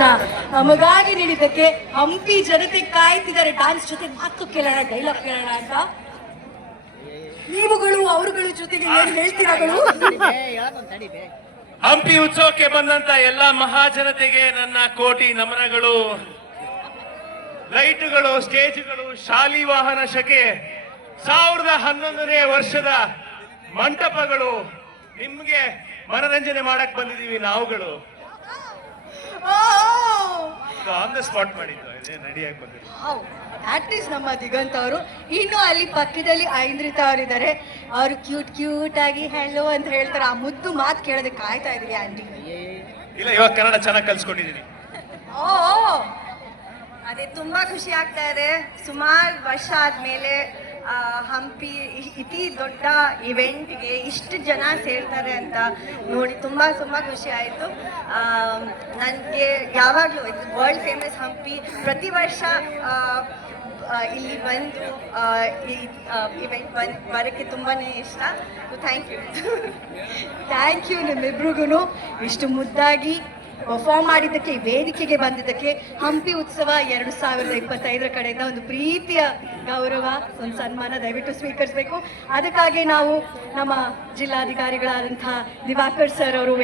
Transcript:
ನ ನಮಗಾಗಿ ನೀಡಿದ್ದಕ್ಕೆ ಹಂಪಿ ಜನತೆ ಕಾಯ್ತಿದ್ದಾರೆ. ಡ್ಯಾನ್ಸ್ ಜೊತೆ ಮಾತು ಕೇಳೋಣ ಡೈಲಾಗ್ ಕೇಳೋಣ ಅಂತ. ನೀವುಗಳು ಅವರುಗಳ ಜೊತೆಗೆ ಏನ್ ಹೇಳ್ತೀರಾಗಳು ಹಂಪಿ ಉತ್ಸವಕ್ಕೆ ಬಂದಂತ ಎಲ್ಲ ಮಹಾಜನತೆಗೆ ನನ್ನ ಕೋಟಿ ನಮನಗಳು. ಲೈಟ್ಗಳು ಸ್ಟೇಜ್ಗಳು ಶಾಲಿ ವಾಹನ ಶಕೆ ಸಾವಿರದ ಹನ್ನೊಂದನೇ ವರ್ಷದ ಮಂಟಪಗಳು ನಿಮ್ಗೆ ಮನರಂಜನೆ ಮಾಡಕ್ ಬಂದಿದೀವಿ ನಾವುಗಳು. ಆನ್ ದ ಸ್ಪಾಟ್ ಮಾಡಿದ್ದು ಬಂದಿದ್ದು ನಮ್ಮ ದಿಗಂತ ಅವರು ಇನ್ನು ಅಲ್ಲಿ ಪಕ್ಕದಲ್ಲಿ ಐಂದ್ರಿತಾ ಅವರಿದ್ದಾರೆ ಅವರು ಕ್ಯೂಟ್ ಕ್ಯೂಟ್ ಆಗಿ ಹೆಲೋ ಅಂತ ಹೇಳ್ತಾರೆ. ಆ ಮುದ್ದು ಮಾತು ಕೇಳೋದಕ್ಕೆ ಕಾಯ್ತಾ ಇದೀವಿ ಆಂಟಿ. ಇಲ್ಲ ಇವಾಗ ಕನ್ನಡ ಚೆನ್ನಾಗಿ ಕಲ್ಸ್ಕೊಂಡಿದೀನಿ. ಓ. ಅದೇ ತುಂಬಾ ಖುಷಿ ಆಗ್ತಾ ಇದೆ. ಸುಮಾರು ವರ್ಷ ಆದ್ಮೇಲೆ ಹಂಪಿ ಇತಿ ದೊಡ್ಡ ಇವೆಂಟ್ಗೆ ಇಷ್ಟು ಜನ ಸೇರ್ತಾರೆ ಅಂತ ನೋಡಿ ತುಂಬ ತುಂಬ ಖುಷಿ ಆಯಿತು. ನನಗೆ ಯಾವಾಗಲೂ ಇದು ವರ್ಲ್ಡ್ ಫೇಮಸ್ ಹಂಪಿ ಪ್ರತಿ ವರ್ಷ ಇಲ್ಲಿ ಬಂದು ಈ ಇವೆಂಟ್ ಬಂದು ಬರೋಕ್ಕೆ ತುಂಬಾ ಇಷ್ಟ. ಥ್ಯಾಂಕ್ ಯು ಥ್ಯಾಂಕ್ ಯು ನಿಮ್ಮಿಬ್ರಿಗೂ ಇಷ್ಟು ಮುದ್ದಾಗಿ ಪರ್ಫಾರ್ಮ್ ಮಾಡಿದ್ದಕ್ಕೆ ವೇದಿಕೆಗೆ ಬಂದಿದ್ದಕ್ಕೆ ಹಂಪಿ ಉತ್ಸವ ಎರಡು ಸಾವಿರದ ಇಪ್ಪತ್ತೈದರ ಕಡೆಯಿಂದ ಒಂದು ಪ್ರೀತಿಯ ಗೌರವ, ಒಂದು ಸನ್ಮಾನ ದಯವಿಟ್ಟು ಸ್ವೀಕರಿಸಬೇಕು. ಅದಕ್ಕಾಗಿ ನಾವು ನಮ್ಮ ಜಿಲ್ಲಾಧಿಕಾರಿಗಳಾದಂತಹ ದಿವಾಕರ್ ಸರ್ ಅವರು